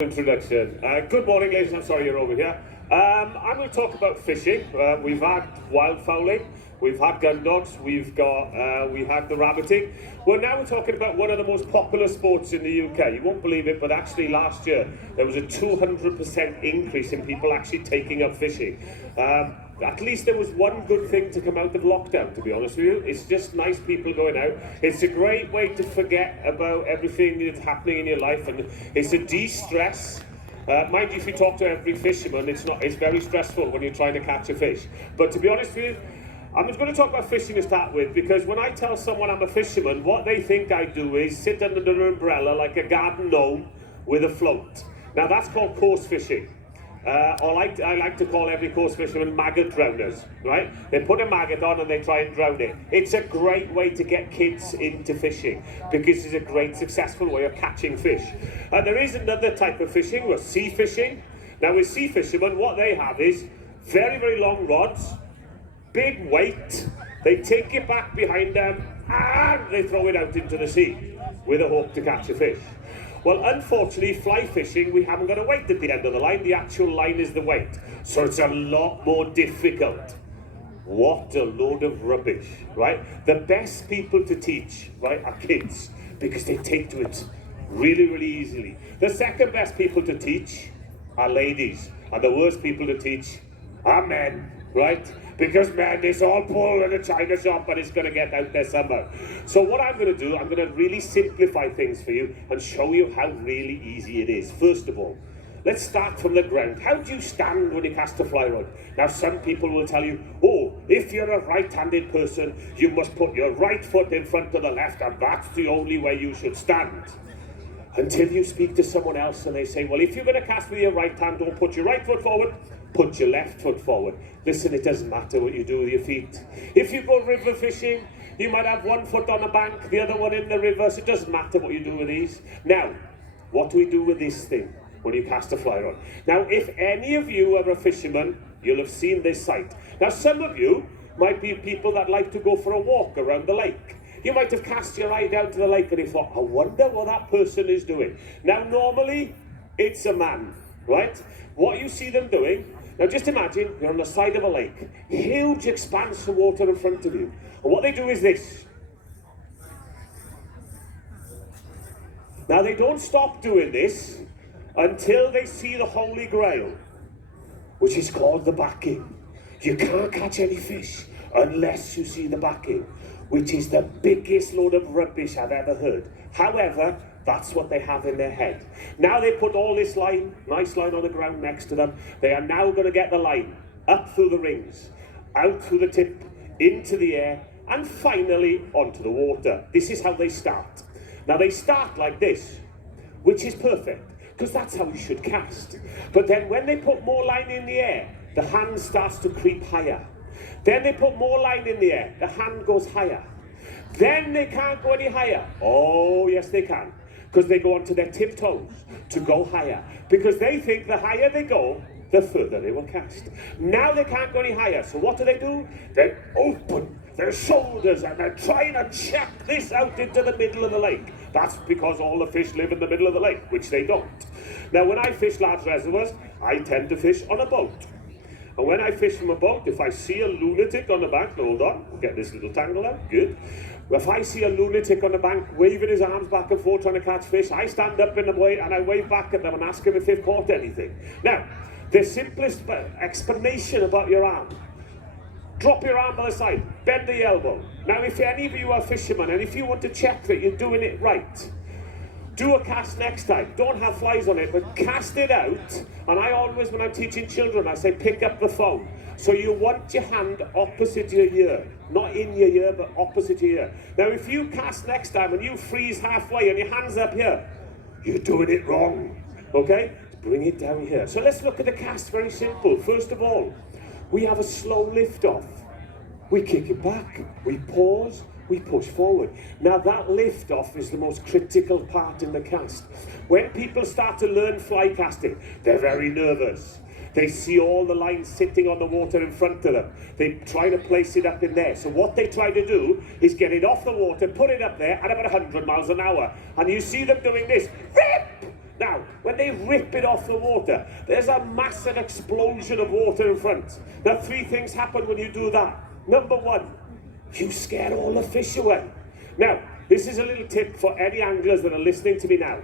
Introduction. Good morning, ladies. I'm sorry you're over here. I'm going to talk about fishing. We've had wildfowling, we've had gun dogs, we had the rabbiting. Well, now we're talking about one of the most popular sports in the UK. You won't believe it, but actually last year there was a 200% increase in people actually taking up fishing. At least there was one good thing to come out of lockdown, to be honest with you. It's just nice people going out. It's a great way to forget about everything that's happening in your life, and it's a de-stress. Mind you, if you talk to every fisherman, it's very stressful when you're trying to catch a fish. But to be honest with you, I'm just going to talk about fishing to start with, because when I tell someone I'm a fisherman, what they think I do is sit under an umbrella like a garden gnome with a float. Now that's called coarse fishing. I like to call every coarse fisherman maggot drowners, right? They put a maggot on and they try and drown it. It's a great way to get kids into fishing because it's a great successful way of catching fish. And there is another type of fishing, with sea fishing. Now with sea fishermen, what they have is very, very long rods, big weight. They take it back behind them and they throw it out into the sea with a hope to catch a fish. Well, unfortunately, fly fishing, we haven't got a weight at the end of the line. The actual line is the weight. So it's a lot more difficult. What a load of rubbish, right? The best people to teach, right, are kids, because they take to it really, really easily. The second best people to teach are ladies. And the worst people to teach are men, right? Because men, it's all pull in a china shop and it's going to get out there somehow. So what I'm going to do, I'm going to really simplify things for you and show you how really easy it is. First of all, let's start from the ground. How do you stand when you cast a fly rod? Now, some people will tell you, oh, if you're a right-handed person, you must put your right foot in front of the left, and that's the only way you should stand. Until you speak to someone else and they say, well, if you're going to cast with your right hand, don't put your right foot forward, put your left foot forward. Listen, it doesn't matter what you do with your feet. If you go river fishing, you might have one foot on a bank, the other one in the river, so it doesn't matter what you do with these. Now, what do we do with this thing when you cast a fly rod? Now, if any of you are a fisherman, you'll have seen this sight. Now, some of you might be people that like to go for a walk around the lake. You might have cast your eye down to the lake and you thought, I wonder what that person is doing. Now, normally, it's a man, right? What you see them doing, now just imagine you're on the side of a lake, huge expanse of water in front of you. And what they do is this. Now, they don't stop doing this until they see the Holy Grail, which is called the backing. You can't catch any fish unless you see the backing, which is the biggest load of rubbish I've ever heard. However, that's what they have in their head. Now they put all this line, nice line on the ground next to them. They are now going to get the line up through the rings, out through the tip, into the air, and finally onto the water. This is how they start. Now they start like this, which is perfect, because that's how you should cast. But then when they put more line in the air, the hand starts to creep higher. Then they put more line in the air, the hand goes higher. Then they can't go any higher. Oh, yes they can, because they go onto their tiptoes to go higher, because they think the higher they go, the further they will cast. Now they can't go any higher, so what do? They open their shoulders and they're trying to chuck this out into the middle of the lake. That's because all the fish live in the middle of the lake, which they don't. Now, when I fish large reservoirs, I tend to fish on a boat. And when I fish from a boat, if I see a lunatic on the bank, hold on, we'll get this little tangle out, good. If I see a lunatic on the bank waving his arms back and forth trying to catch fish, I stand up in the way and I wave back at them and ask him if they've caught anything. Now, the simplest explanation about your arm: drop your arm by the side, bend the elbow. Now, if any of you are fishermen and if you want to check that you're doing it right, do a cast next time. Don't have flies on it, but cast it out. And I always, when I'm teaching children, I say pick up the phone. So you want your hand opposite your ear. Not in your ear, but opposite your ear. Now, if you cast next time and you freeze halfway and your hand's up here, you're doing it wrong, okay? Bring it down here. So let's look at the cast, very simple. First of all, we have a slow lift off. We kick it back, we pause, we push forward. Now that lift off is the most critical part in the cast. When people start to learn fly casting, they're very nervous. They see all the lines sitting on the water in front of them. They try to place it up in there. So what they try to do is get it off the water, put it up there at about 100 miles an hour. And you see them doing this. Rip! Now, when they rip it off the water, there's a massive explosion of water in front. Now, 3 things happen when you do that. Number 1, you scare all the fish away. Now, this is a little tip for any anglers that are listening to me now.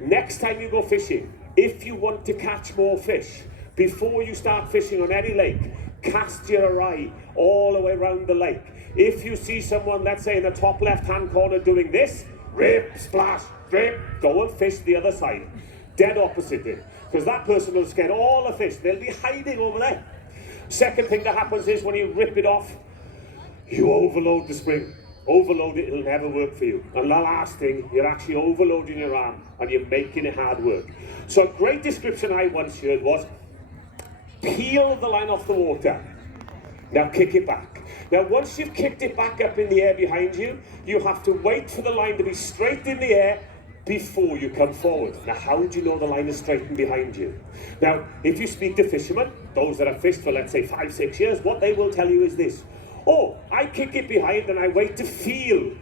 Next time you go fishing, if you want to catch more fish, before you start fishing on any lake, cast your eye all the way around the lake. If you see someone, let's say in the top left-hand corner doing this, rip, splash, rip, go and fish the other side. Dead opposite it. Because that person will scare all the fish. They'll be hiding over there. Second thing that happens is when you rip it off, you overload the spring. Overload it, it'll never work for you. And the last thing, you're actually overloading your arm and you're making it hard work. So a great description I once heard was, peel the line off the water. Now kick it back. Now once you've kicked it back up in the air behind you, you have to wait for the line to be straight in the air before you come forward. Now how do you know the line is straight in behind you? Now if you speak to fishermen, those that have fished for let's say 5-6 years, what they will tell you is this: oh, I kick it behind and I wait to feel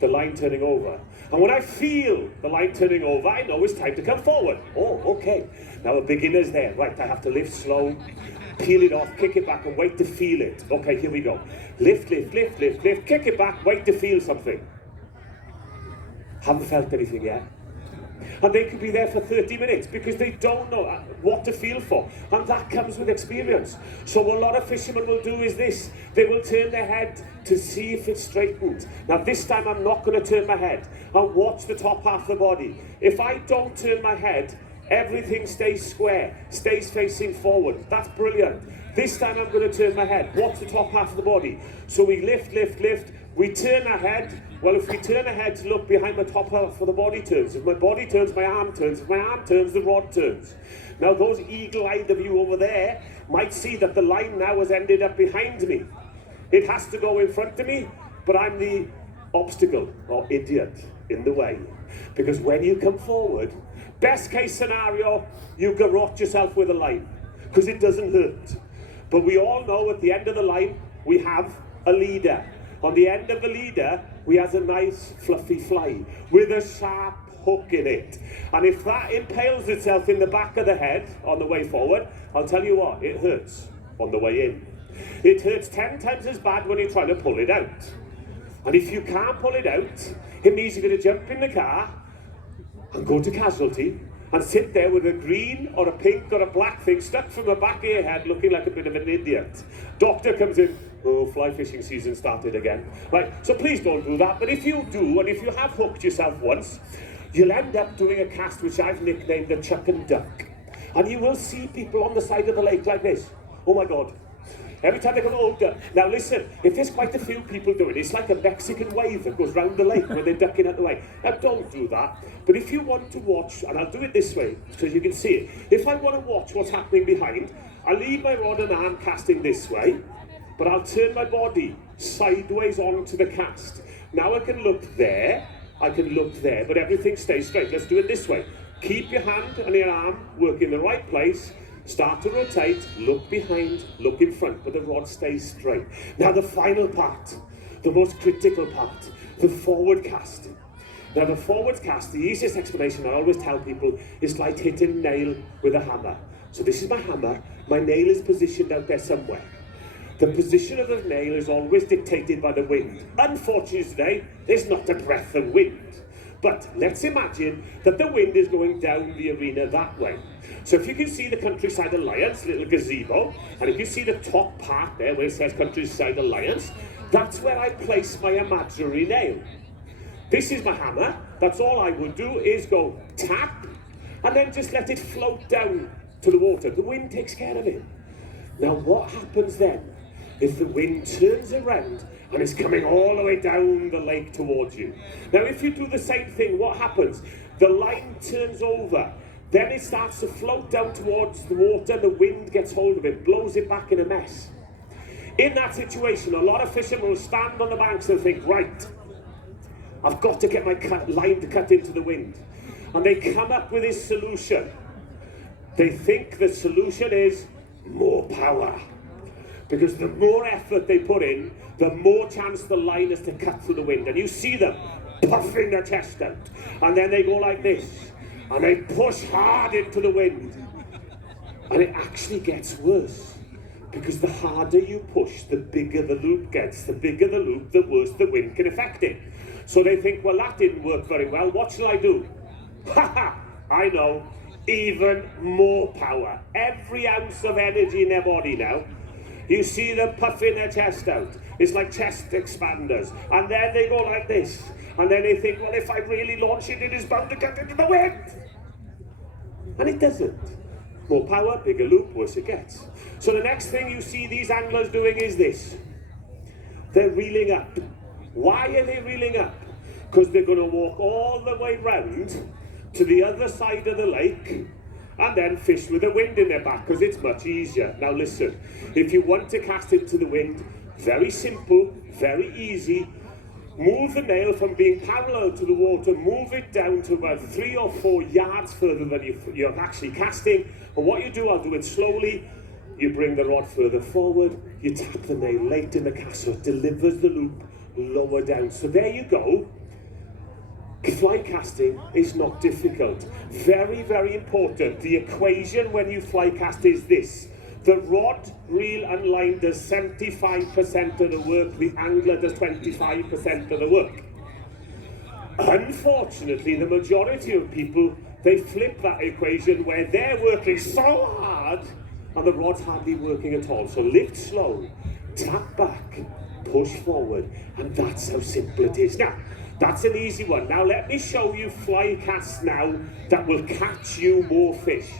the line turning over. And when I feel the line turning over, I know it's time to come forward. Oh, okay. Now a beginner's there. Right, I have to lift slow, peel it off, kick it back and wait to feel it. Okay, here we go. Lift, lift, lift, lift, lift, kick it back, wait to feel something. Haven't felt anything yet. And they could be there for 30 minutes because they don't know what to feel for. And that comes with experience. So what a lot of fishermen will do is this: they will turn their head to see if it's straightened. Now this time I'm not going to turn my head. I'll watch the top half of the body. If I don't turn my head, everything stays square, stays facing forward. That's brilliant. This time I'm going to turn my head, watch the top half of the body. So we lift, lift, lift, we turn our head. Well, if we turn our head to look behind the top half of the body turns. If my body turns, my arm turns. If my arm turns, the rod turns. Now those eagle-eyed of you over there might see that the line now has ended up behind me. It has to go in front of me, but I'm the obstacle or idiot in the way. Because when you come forward, best case scenario, you garrote yourself with a line, because it doesn't hurt. But we all know at the end of the line, we have a leader. On the end of the leader, we have a nice fluffy fly with a sharp hook in it. And if that impales itself in the back of the head on the way forward, I'll tell you what, it hurts on the way in. It hurts 10 times as bad when you're trying to pull it out. And if you can't pull it out, it means you're going to jump in the car and go to casualty and sit there with a green or a pink or a black thing stuck from the back of your head looking like a bit of an idiot. Doctor comes in, oh, fly fishing season started again. Right, so please don't do that. But if you do, and if you have hooked yourself once, you'll end up doing a cast which I've nicknamed the chuck and duck. And you will see people on the side of the lake like this. Oh my God. Every time they come older. Now listen, if there's quite a few people doing it, it's like a Mexican wave that goes round the lake when they're ducking out the lake. Now don't do that. But if you want to watch, and I'll do it this way, because you can see it. If I want to watch what's happening behind, I'll leave my rod and arm casting this way, but I'll turn my body sideways onto the cast. Now I can look there, I can look there, but everything stays straight. Let's do it this way. Keep your hand and your arm working in the right place. Start to rotate, look behind, look in front, but the rod stays straight. Now the final part, the most critical part, the forward cast. Now the forward cast, the easiest explanation I always tell people is like hitting a nail with a hammer. So this is my hammer, my nail is positioned out there somewhere. The position of the nail is always dictated by the wind. Unfortunately today, there's not a breath of wind. But let's imagine that the wind is going down the arena that way. So if you can see the Countryside Alliance, little gazebo, and if you see the top part there where it says Countryside Alliance, that's where I place my imaginary nail. This is my hammer. That's all I would do is go tap, and then just let it float down to the water. The wind takes care of it. Now what happens then if the wind turns around and it's coming all the way down the lake towards you? Now if you do the same thing, what happens? The line turns over, then it starts to float down towards the water, the wind gets hold of it, blows it back in a mess. In that situation, a lot of fishermen will stand on the banks and think, right, I've got to get my line to cut into the wind. And they come up with this solution. They think the solution is more power. Because the more effort they put in, the more chance the line is to cut through the wind. And you see them puffing their chest out. And then they go like this. and they push hard into the wind. And it actually gets worse, because the harder you push, the bigger the loop gets. The bigger the loop, the worse the wind can affect it. So they think, well, that didn't work very well, what shall I do? Haha, I know, even more power. Every ounce of energy in their body now. You see them puffing their chest out. It's like chest expanders. And then they go like this. And then they think, well, if I really launch it, it is bound to get into the wind. And it doesn't. More power, bigger loop, worse it gets. So the next thing you see these anglers doing is this. They're reeling up. Why are they reeling up? Because they're going to walk all the way round to the other side of the lake and then fish with the wind in their back, because it's much easier. Now listen, if you want to cast into the wind, very simple, very easy. Move the nail from being parallel to the water, move it down to about 3 or 4 yards further than you're actually casting. And what you do, I'll do it slowly. You bring the rod further forward, you tap the nail late in the cast, so it delivers the loop lower down. So there you go. Fly casting is not difficult. Very, very important. The equation when you fly cast is this. The rod, reel and line does 75% of the work, the angler does 25% of the work. Unfortunately, the majority of people, they flip that equation where they're working so hard and the rod's hardly working at all. So lift slow, tap back, push forward, and that's how simple it is. Now, that's an easy one. Now let me show you fly casts now that will catch you more fish.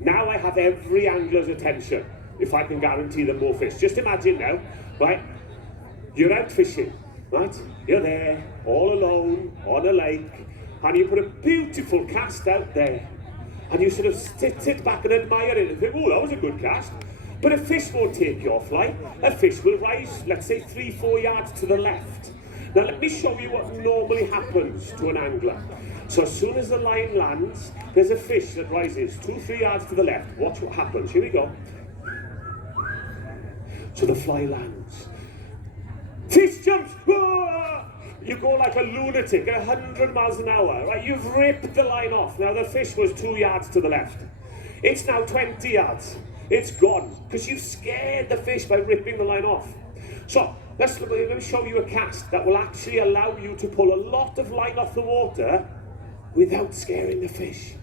Now I have every angler's attention, if I can guarantee them more fish. Just imagine now, right? You're out fishing, right? You're there, all alone, on a lake, and you put a beautiful cast out there, and you sort of sit back and admire it and think, oh, that was a good cast. But a fish won't take your fly. A fish will rise, let's say 3-4 yards to the left. Now let me show you what normally happens to an angler. So as soon as the line lands, there's a fish that rises 2-3 yards to the left. Watch what happens. Here we go. So the fly lands. Fish jumps. Whoa! You go like a lunatic at 100 miles an hour, right? You've ripped the line off. Now the fish was 2 yards to the left. It's now 20 yards. It's gone because you've scared the fish by ripping the line off. So let me show you a cast that will actually allow you to pull a lot of line off the water without scaring the fish.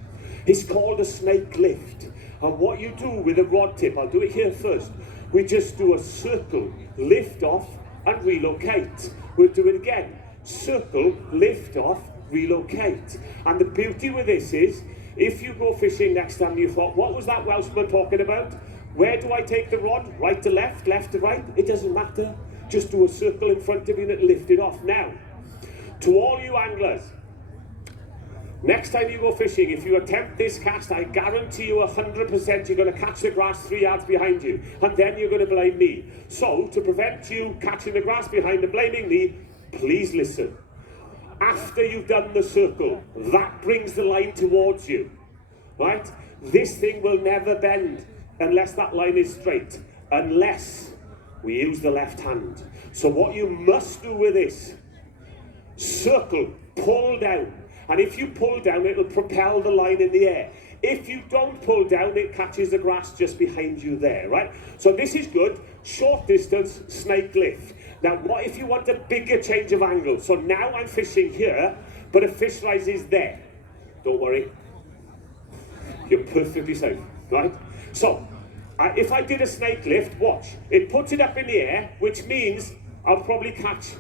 It's called a snake lift. And what you do with a rod tip, I'll do it here first. We just do a circle, lift off and relocate. We'll do it again. Circle, lift off, relocate. And the beauty with this is, if you go fishing next time you thought, what was that Welshman talking about? Where do I take the rod? Right to left, left to right? It doesn't matter. Just do a circle in front of you and lift it off. Now, to all you anglers, next time you go fishing, if you attempt this cast, I guarantee you 100% you're going to catch the grass 3 yards behind you, and then you're going to blame me. So, to prevent you catching the grass behind and blaming me, please listen. After you've done the circle, that brings the line towards you, right? This thing will never bend unless that line is straight, unless we use the left hand. So what you must do with this, circle, pull down. And if you pull down, it'll propel the line in the air. If you don't pull down, it catches the grass just behind you there, right? So this is good. Short distance, snake lift. Now, what if you want a bigger change of angle? So now I'm fishing here, but a fish rises there. Don't worry. You're perfectly safe, right? So, if I did a snake lift, watch. It puts it up in the air, which means I'll probably catch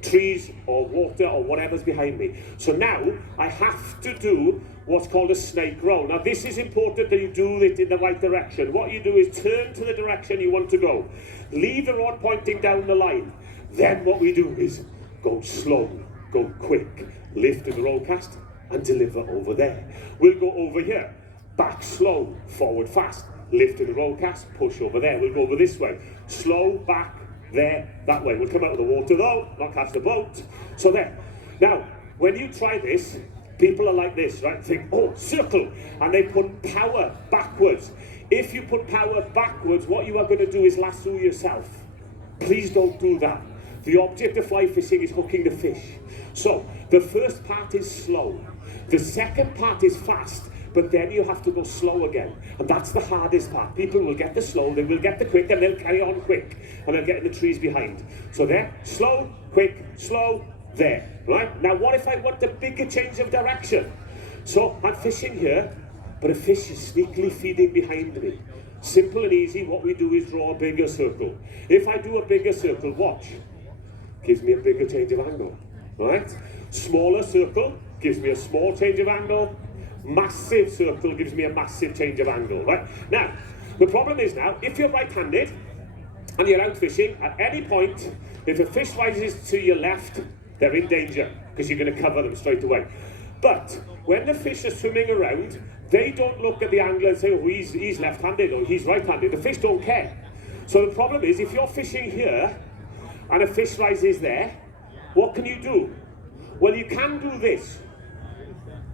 trees or water or whatever's behind me. So now I have to do what's called a snake roll. Now this is important that you do it in the right direction. What you do is turn to the direction you want to go. Leave the rod pointing down the line. Then what we do is go slow, go quick, lift in the roll cast and deliver over there. We'll go over here, back slow, forward fast, lift in the roll cast, push over there. We'll go over this way, slow, back, there, that way. We'll come out of the water though, not catch the boat. So there. Now, when you try this, people are like this, right? Think, oh, circle, and they put power backwards. If you put power backwards, what you are going to do is lasso yourself. Please don't do that. The object of fly fishing is hooking the fish. So, the first part is slow. The second part is fast, but then you have to go slow again. And that's the hardest part. People will get the slow, they will get the quick, and they'll carry on quick. And they'll get in the trees behind. So there, slow, quick, slow, there. Right? Now what if I want a bigger change of direction? So I'm fishing here, but a fish is sneakily feeding behind me. Simple and easy, what we do is draw a bigger circle. If I do a bigger circle, watch, gives me a bigger change of angle. Right? Smaller circle gives me a small change of angle. Massive circle gives me a massive change of angle. Right? Now, the problem is now, if you're right-handed and you're out fishing, at any point, if a fish rises to your left, they're in danger because you're going to cover them straight away. But when the fish are swimming around, they don't look at the angler and say, oh, he's left-handed or he's right-handed. The fish don't care. So the problem is, if you're fishing here and a fish rises there, what can you do? Well, you can do this.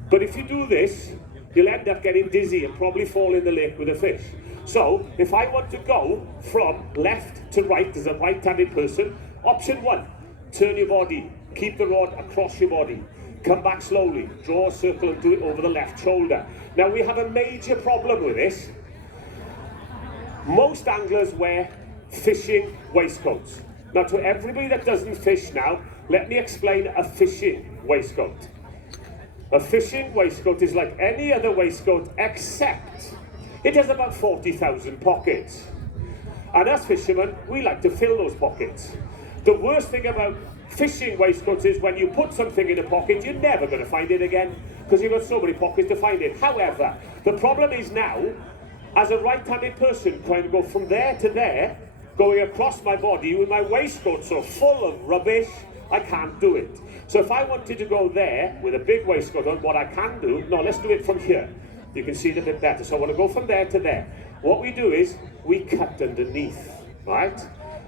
But if you do this, you'll end up getting dizzy and probably fall in the lake with a fish. So if I want to go from left to right as a right-handed person, option 1, turn your body, keep the rod across your body. Come back slowly, draw a circle and do it over the left shoulder. Now we have a major problem with this. Most anglers wear fishing waistcoats. Now to everybody that doesn't fish now, let me explain a fishing waistcoat. A fishing waistcoat is like any other waistcoat except it has about 40,000 pockets. And us fishermen, we like to fill those pockets. The worst thing about fishing waistcoats is when you put something in a pocket, you're never going to find it again because you've got so many pockets to find it. However, the problem is now, as a right-handed person trying to go from there to there, going across my body with my waistcoat so full of rubbish, I can't do it. So if I wanted to go there with a big waistcoat on, what I can do, no, let's do it from here. You can see it a bit better. So I want to go from there to there. What we do is we cut underneath, right?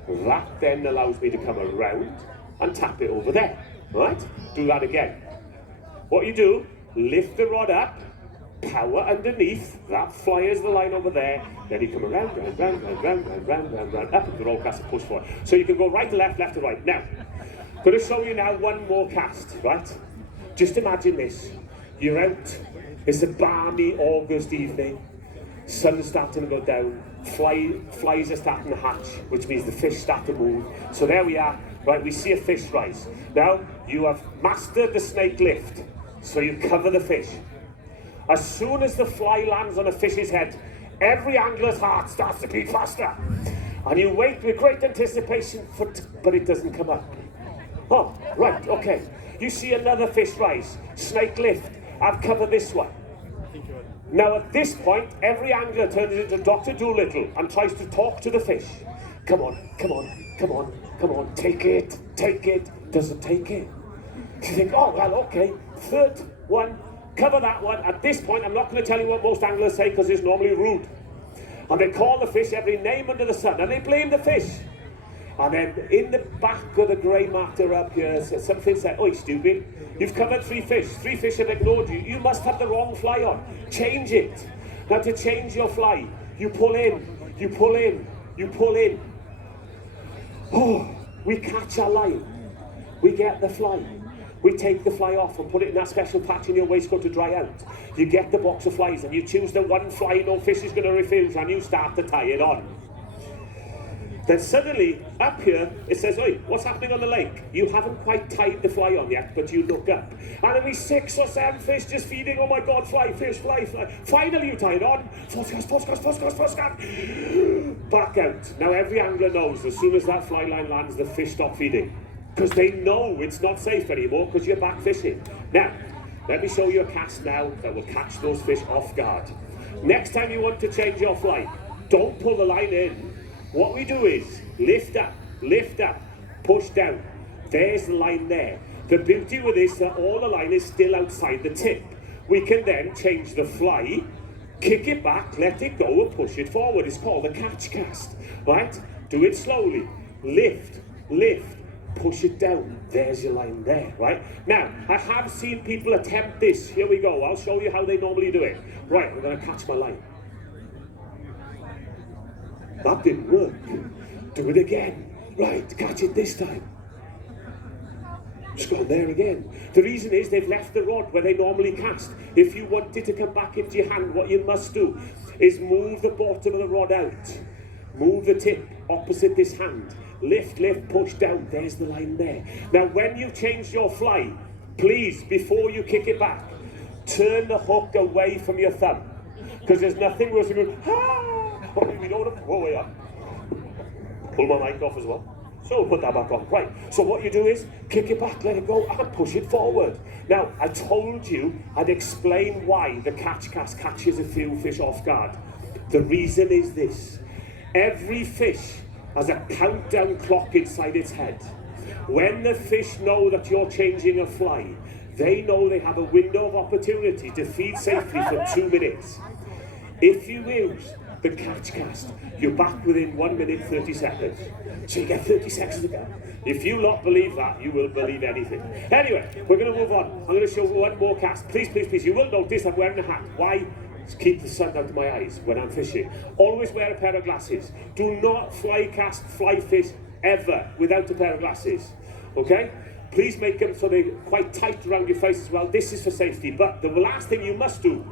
That then allows me to come around and tap it over there, right? Do that again. What you do, lift the rod up, power underneath, that flyers the line over there, then you come around, round, up into the roll cast and push forward. So you can go right to left, left to right. Now, I'm going to show you now one more cast, right? Just imagine this. You're out, it's a balmy August evening, sun's starting to go down, flies are starting to hatch, which means the fish start to move. So there we are, right, we see a fish rise. Now, you have mastered the snake lift, so you cover the fish. As soon as the fly lands on a fish's head, every angler's heart starts to beat faster. And you wait with great anticipation, but it doesn't come up. Oh, right, okay. You see another fish rise, snake lift, I've covered this one. Now at this point, every angler turns into Dr. Dolittle and tries to talk to the fish. Come on, come on, come on, come on, take it, doesn't take it. You think, oh, well, okay, third one, cover that one. At this point, I'm not going to tell you what most anglers say because it's normally rude. And they call the fish every name under the sun and they blame the fish. And then in the back of the grey matter up here, something said, oi stupid, you've covered 3 fish. 3 fish have ignored you. You must have the wrong fly on. Change it. Now to change your fly, you pull in, you pull in, you pull in. Oh, we catch our line. We get the fly. We take the fly off and put it in that special patch in your waistcoat to dry out. You get the box of flies and you choose the one fly no fish is going to refuse and you start to tie it on. Then suddenly, up here, it says, oi, what's happening on the lake? You haven't quite tied the fly on yet, but you look up. And there'll be 6 or 7 fish just feeding, oh my God, fly, fish, fly, fly. Finally you tie it on, back out. Now every angler knows, as soon as that fly line lands, the fish stop feeding. Because they know it's not safe anymore, because you're back fishing. Now, let me show you a cast now that will catch those fish off guard. Next time you want to change your fly, don't pull the line in. What we do is lift up, push down. There's the line there. The beauty with this is that all the line is still outside the tip. We can then change the fly, kick it back, let it go and push it forward. It's called a catch cast, right? Do it slowly. Lift, push it down. There's your line there, right? Now, I have seen people attempt this. Here we go. I'll show you how they normally do it. Right, I'm going to catch my line. That didn't work. Do it again. Right, catch it this time. Just gone there again. The reason is they've left the rod where they normally cast. If you want it to come back into your hand, what you must do is move the bottom of the rod out. Move the tip opposite this hand. Lift, lift, push down. There's the line there. Now, when you change your fly, please, before you kick it back, turn the hook away from your thumb. Because there's nothing worse than going, we don't want to go way up. Pull my mic off as well. So we'll put that back on. Right, so what you do is kick it back, let it go, and push it forward. Now, I told you I'd explain why the catch cast catches a few fish off guard. The reason is this. Every fish has a countdown clock inside its head. When the fish know that you're changing a fly, they know they have a window of opportunity to feed safely for 2 minutes. If you use the catch cast, you're back within 1 minute 30 seconds. So you get 30 seconds to go. If you lot believe that, you will believe anything. Anyway, we're going to move on. I'm going to show one more cast. Please, please, please. You will notice I'm wearing a hat. Why? Just keep the sun out of my eyes when I'm fishing. Always wear a pair of glasses. Do not fly cast, fly fish ever without a pair of glasses. Okay? Please make them so they're quite tight around your face as well. This is for safety. But the last thing you must do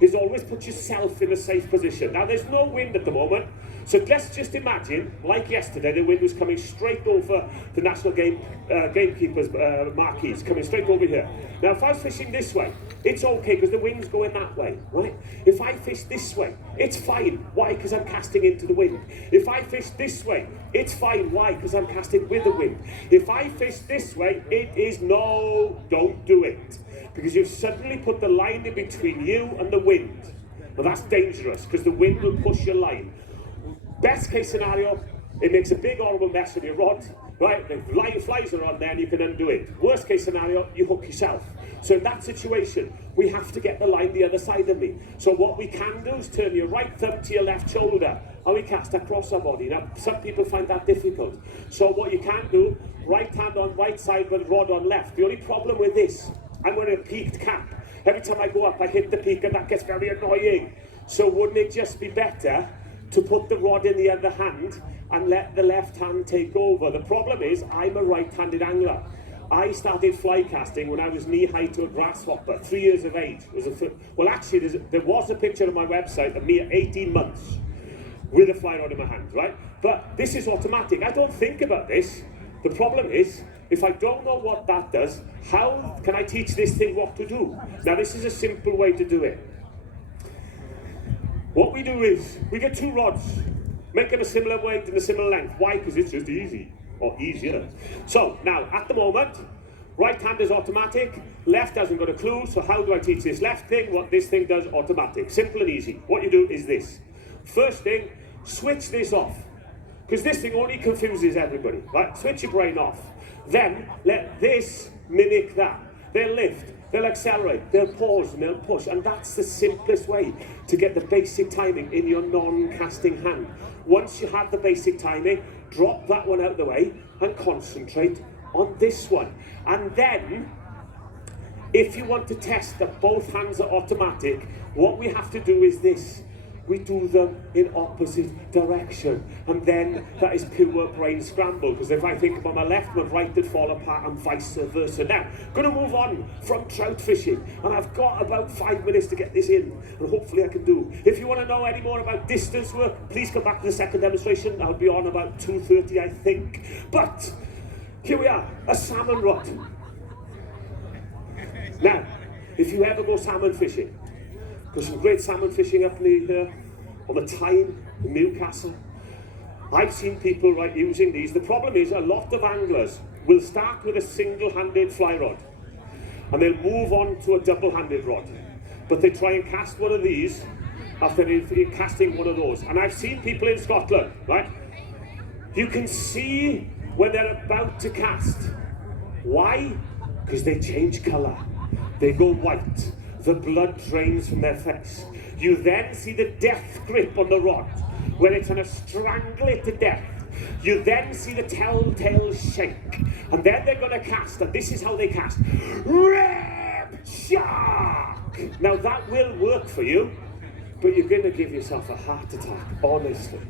is always put yourself in a safe position. Now, there's no wind at the moment, so let's just imagine, like yesterday, the wind was coming straight over the National Gamekeepers marquees, coming straight over here. Now, if I was fishing this way, it's okay, because the wind's going that way, right? If I fish this way, it's fine. Why? Because I'm casting into the wind. If I fish this way, it's fine. Why? Because I'm casting with the wind. If I fish this way, it is no, don't do it. Because you've suddenly put the line in between you and the wind. Now that's dangerous, because the wind will push your line. Best case scenario, it makes a big horrible mess with your rod, right? The line flies are on there and you can undo it. Worst case scenario, you hook yourself. So in that situation, we have to get the line the other side of me. So what we can do is turn your right thumb to your left shoulder and we cast across our body. Now, some people find that difficult. So what you can do, right hand on right side with rod on left. The only problem with this, I'm wearing a peaked cap. Every time I go up, I hit the peak and that gets very annoying. So wouldn't it just be better to put the rod in the other hand and let the left hand take over? The problem is, I'm a right-handed angler. I started fly casting when I was knee-high to a grasshopper, 3 years of age. Well, actually, there was a picture on my website of me at 18 months with a fly rod in my hand, right? But this is automatic. I don't think about this. The problem is, if I don't know what that does, how can I teach this thing what to do? Now, this is a simple way to do it. What we do is, we get 2 rods, make them a similar weight and a similar length. Why? Because it's just easy, or easier. So, now, at the moment, right hand is automatic, left hasn't got a clue, so how do I teach this left thing? What this thing does, automatic. Simple and easy. What you do is this. First thing, switch this off. Because this thing only confuses everybody, right? Switch your brain off. Then, let this mimic that. They'll lift, they'll accelerate, they'll pause, and they'll push. And that's the simplest way to get the basic timing in your non-casting hand. Once you have the basic timing, drop that one out of the way and concentrate on this one. And then, if you want to test that both hands are automatic, what we have to do is this. We do them in opposite direction. And then that is pure brain scramble. Because if I think about my left, my right would fall apart and vice versa. Now, I'm going to move on from trout fishing. And I've got about 5 minutes to get this in. And hopefully I can do. If you want to know any more about distance work, please come back to the second demonstration. I'll be on about 2:30, I think. But here we are, a salmon rod. Now, if you ever go salmon fishing, there's some great salmon fishing up near here, on the Tyne in Newcastle. I've seen people using these. The problem is a lot of anglers will start with a single-handed fly rod and they'll move on to a double-handed rod. But they try and cast one of these after they're casting one of those. And I've seen people in Scotland, right? You can see when they're about to cast. Why? Because they change colour. They go white. The blood drains from their face. You then see the death grip on the rod, where it's going to strangle it to death. You then see the telltale shake, and then they're going to cast, and this is how they cast. Rip shark! Now that will work for you, but you're going to give yourself a heart attack, honestly.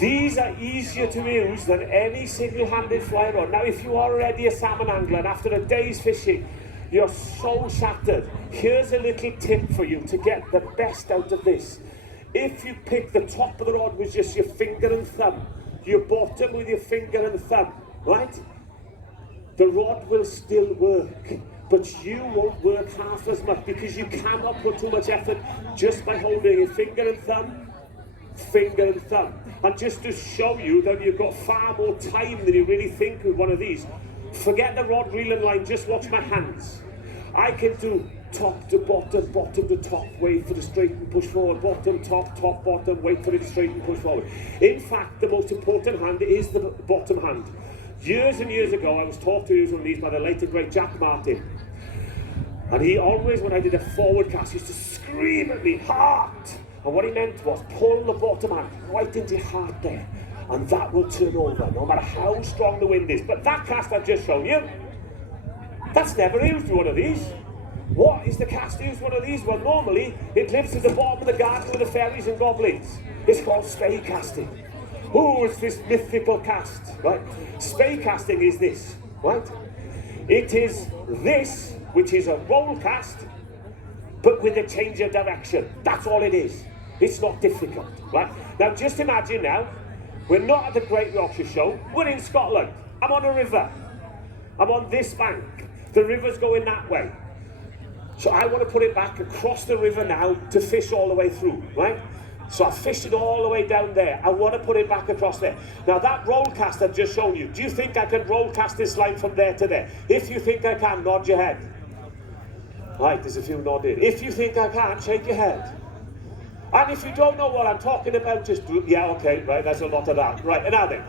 These are easier to use than any single-handed fly rod. Now, if you are already a salmon angler and after a day's fishing, you're so shattered, here's a little tip for you to get the best out of this. If you pick the top of the rod with just your finger and thumb, your bottom with your finger and thumb, right? The rod will still work, but you won't work half as much because you cannot put too much effort just by holding your finger and thumb, finger and thumb. And just to show you that you've got far more time than you really think with one of these, forget the rod, reel and line, just watch my hands. I can do top to bottom, bottom to top, wait for the straight and push forward, bottom, top, top, bottom, wait for it to straight and push forward. In fact, the most important hand is the bottom hand. Years and years ago, I was taught to use one of these by the late and great Jack Martin. And he always, when I did a forward cast, used to scream at me, heart! And what he meant was pull the bottom hand right into your heart there. And that will turn over, no matter how strong the wind is. But that cast I've just shown you, that's never used one of these. What is the cast used one of these? Well, normally, it lives at the bottom of the garden with the fairies and goblins. It's called spey casting. Oh, it's this mythical cast, right? Spey casting is this, right? It is this, which is a roll cast, but with a change of direction. That's all it is. It's not difficult, right? Now, just imagine now, we're not at the Great Yorkshire Show, we're in Scotland. I'm on a river. I'm on this bank. The river's going that way. So I want to put it back across the river now to fish all the way through, right? So I fished it all the way down there. I want to put it back across there. Now that roll cast I've just shown you, do you think I can roll cast this line from there to there? If you think I can, nod your head. Right, there's a few nodding. If you think I can, shake your head. And if you don't know what I'm talking about, just do, yeah, okay, right, there's a lot of that. Right, and now then,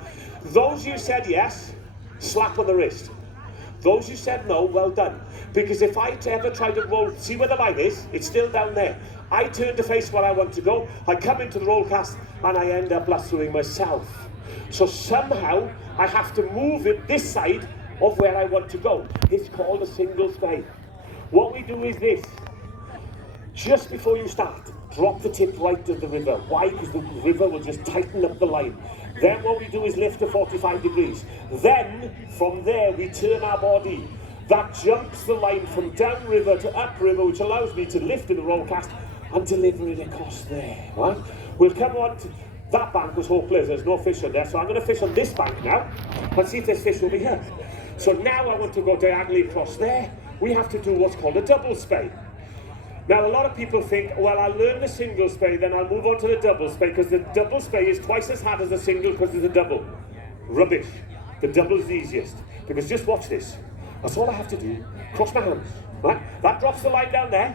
those who said yes, slap on the wrist. Those who said no, well done. Because if I ever try to roll, see where the line is? It's still down there. I turn to face where I want to go, I come into the roll cast, and I end up lassoing myself. So somehow, I have to move it this side of where I want to go. It's called a single spey. What we do is this. Just before you start, drop the tip right of the river. Why? Because the river will just tighten up the line. Then what we do is lift to 45 degrees. Then, from there, we turn our body. That jumps the line from downriver to upriver, which allows me to lift in the roll cast and deliver it across there, right? We'll come on to, that bank was hopeless, there's no fish on there, so I'm going to fish on this bank now and see if there's fish over here. So now I want to go diagonally across there. We have to do what's called a double spey. Now, a lot of people think, well, I'll learn the single spey, then I'll move on to the double spey, because the double spey is twice as hard as the single because it's a double. Rubbish. The double is the easiest. Because just watch this. That's all I have to do. Cross my hands. Right? That drops the line down there,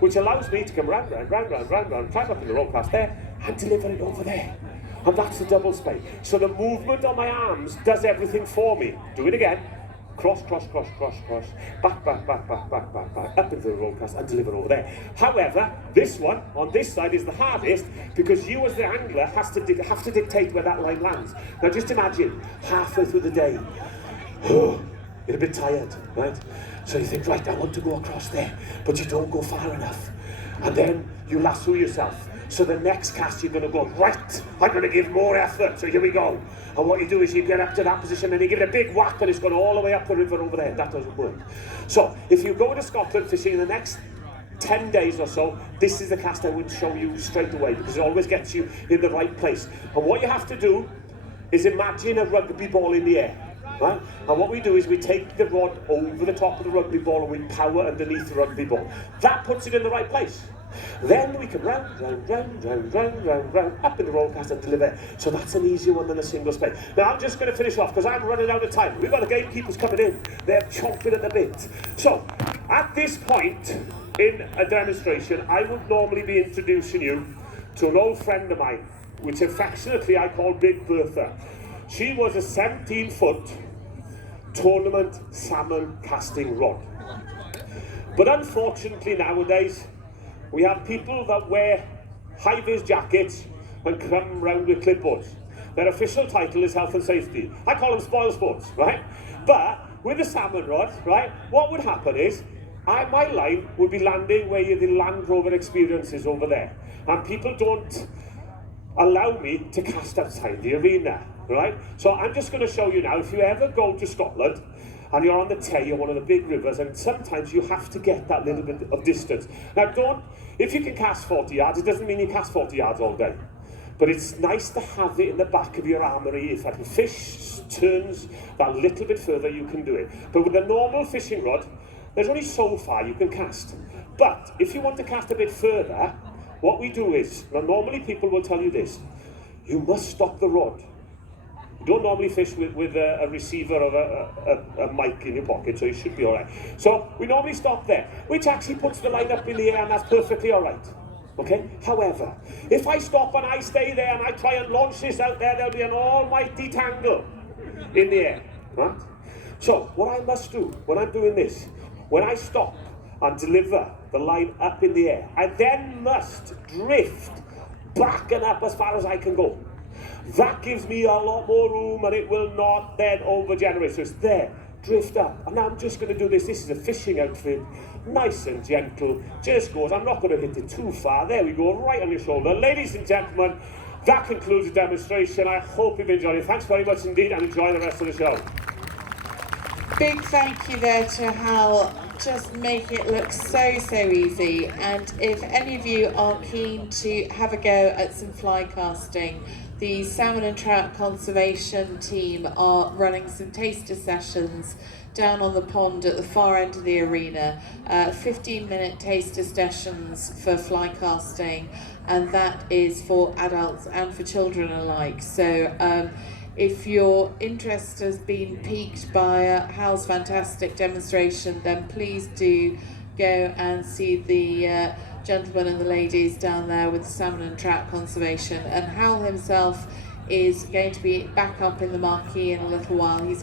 which allows me to come round, climb up in the roll cast there, and deliver it over there. And that's the double spey. So the movement on my arms does everything for me. Do it again. Cross, cross, cross, cross, cross, back, up into the roll cast and deliver over there. However, this one, on this side, is the hardest because you as the angler have to dictate where that line lands. Now just imagine, halfway through the day, you're a bit tired, right? So you think, right, I want to go across there, but you don't go far enough. And then you lasso yourself. So the next cast you're going to go, right, I'm going to give more effort, so here we go. And what you do is you get up to that position and you give it a big whack and it's going all the way up the river over there. That doesn't work. So if you go to Scotland fishing in the next 10 days or so, this is the cast I would show you straight away because it always gets you in the right place. And what you have to do is imagine a rugby ball in the air. Right? And what we do is we take the rod over the top of the rugby ball and we power underneath the rugby ball. That puts it in the right place. Then we can round, up in the roll cast and deliver. So that's an easier one than a single spey. Now I'm just going to finish off because I'm running out of time. We've got the gamekeepers coming in. They're chomping at the bit. So at this point in a demonstration, I would normally be introducing you to an old friend of mine, which affectionately I call Big Bertha. She was a 17-foot tournament salmon casting rod. But unfortunately nowadays, we have people that wear high-vis jackets and come round with clipboards. Their official title is health and safety. I call them spoil sports, right? But with the salmon rod, right, what would happen is, my line would be landing where the Land Rover Experience is over there. And people don't allow me to cast outside the arena, right? So I'm just going to show you now, if you ever go to Scotland and you're on the Tay or one of the big rivers, and sometimes you have to get that little bit of distance. Now if you can cast 40 yards, it doesn't mean you cast 40 yards all day. But it's nice to have it in the back of your armoury. If a fish turns that little bit further, you can do it. But with a normal fishing rod, there's only so far you can cast. But if you want to cast a bit further, what we do is, well, normally people will tell you this, you must stop the rod. You don't normally fish with a receiver or a mic in your pocket, so you should be all right. So we normally stop there, which actually puts the line up in the air, and that's perfectly all right. Okay? However, if I stop and I stay there and I try and launch this out there, there'll be an almighty tangle in the air. Right? So what I must do when I'm doing this, when I stop and deliver the line up in the air, I then must drift back and up as far as I can go. That gives me a lot more room and it will not then overgenerate. So it's there, drift up. And now I'm just going to do this. This is a fishing outfit, nice and gentle. Just goes, I'm not going to hit it too far. There we go, right on your shoulder. Ladies and gentlemen, that concludes the demonstration. I hope you've enjoyed it. Thanks very much indeed, and enjoy the rest of the show. Big thank you there to Hal. Just make it look so easy. And if any of you are keen to have a go at some fly casting, the Salmon and Trout Conservation team are running some taster sessions down on the pond at the far end of the arena. 15-minute taster sessions for fly casting, and that is for adults and for children alike. So if your interest has been piqued by Hal's fantastic demonstration, then please do go and see the gentlemen and the ladies down there with the Salmon and Trout Conservation. And Hal himself is going to be back up in the marquee in a little while. He's got